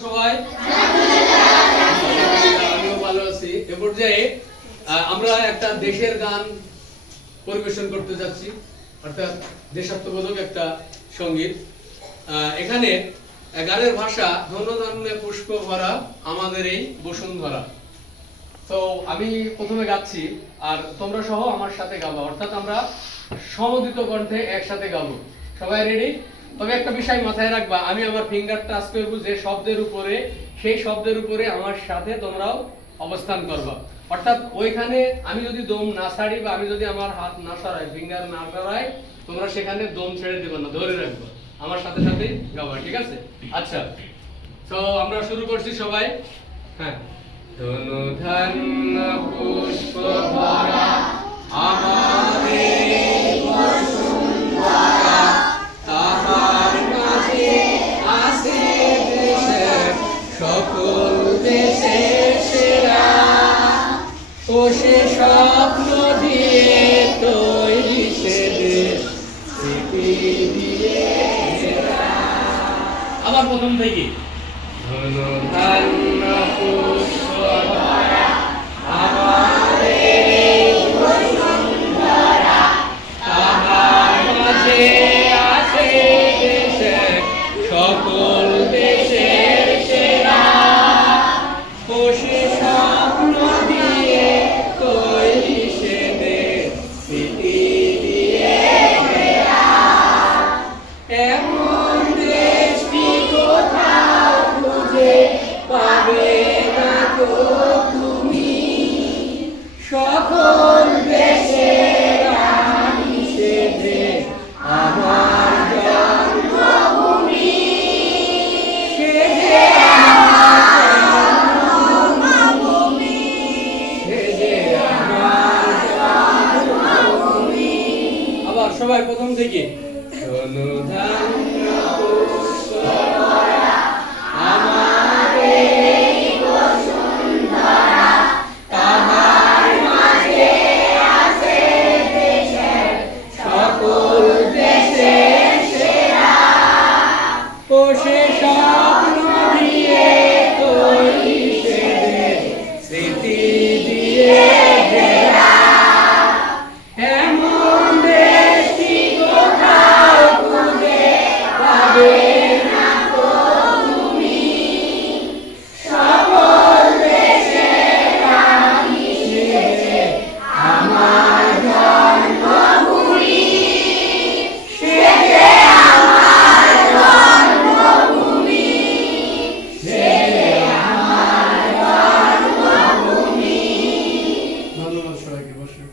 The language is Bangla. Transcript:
সবাই আমিও ভালো আছি। এ পর্যায়ে আমরা একটা দেশের গান পরিবেশন করতে যাচ্ছি, অর্থাৎ দেশাত্মবোধক একটা সঙ্গীত। এখানে গানের ভাষা ধন্য পুষ্প ভরা আমাদের এই বসুন্ধরা। তো আমি প্রথমে গাচ্ছি আর তোমরা সহ আমার সাথে গাবো, অর্থাৎ আমরা সমদিত কণ্ঠে একসাথে গাবো। সবাই রেডি? তবে একটা বিষয় মাথায় রাখবা, আমি আমার ফিঙ্গার টাচ করব যে শব্দের উপরে, সেই শব্দের উপরে আমার সাথে তোমরাও অবস্থান করবা। অর্থাৎ ওইখানে আমি যদি দম না ছাড়ি বা আমি যদি আমার হাত না সরাই, ফিঙ্গার না সরাই, তোমরা সেখানে দম ছেড়ে দেবে না, ধরে রাখবা, আমার সাথে সাথে গাবা, ঠিক আছে? আচ্ছা, তো আমরা শুরু করছি সবাই। হ্যাঁ। ধন্য পুষ্প ভরা আমাদের বসুন্ধরা, তাহার মাঝে আছে দেশের সকল দেশের সেরা, ও সে স্বপ্ন দিয়ে তৈরি সে দেশ, স্মৃতি দিয়ে ঘেরা। আবার প্রথম থেকে ধন্য পুষ্প ভরা আমাদের বসুন্ধরা, তাহার মাঝে আছে দেশের সকল দেশের সেরা, ও সে স্বপ্ন দিয়ে তৈরি সে দেশ, স্মৃতি দিয়ে ঘেরা। এমন দেশটি কোথাও খুঁজে পাবে না তো তুমি, সকল দেশের রানী সে দেশ আমার জন্মভূমি, সে যে আমার জন্মভূমি, সে যে আমার জন্মভূমি। আবার সবাই প্রথম থেকে ধন্য পুষ্প ভরা আমাদের বসুন্ধরা, তাহার মাঝে আছে দেশের সকল দেশের সেরা, ও সে স্বপ্ন দিয়ে তৈরি সে দেশ, স্মৃতি দিয়ে ঘেরা। এমন দেশটি কোথাও খুঁজে পাবে না তো তুমি, সকল দেশের রানী সে দেশ আমার জন্মভূমি, সে যে আমার জন্মভূমি, সে যে আমার জন্মভূমি। ধন্যবাদ সবাইকে, বসুন।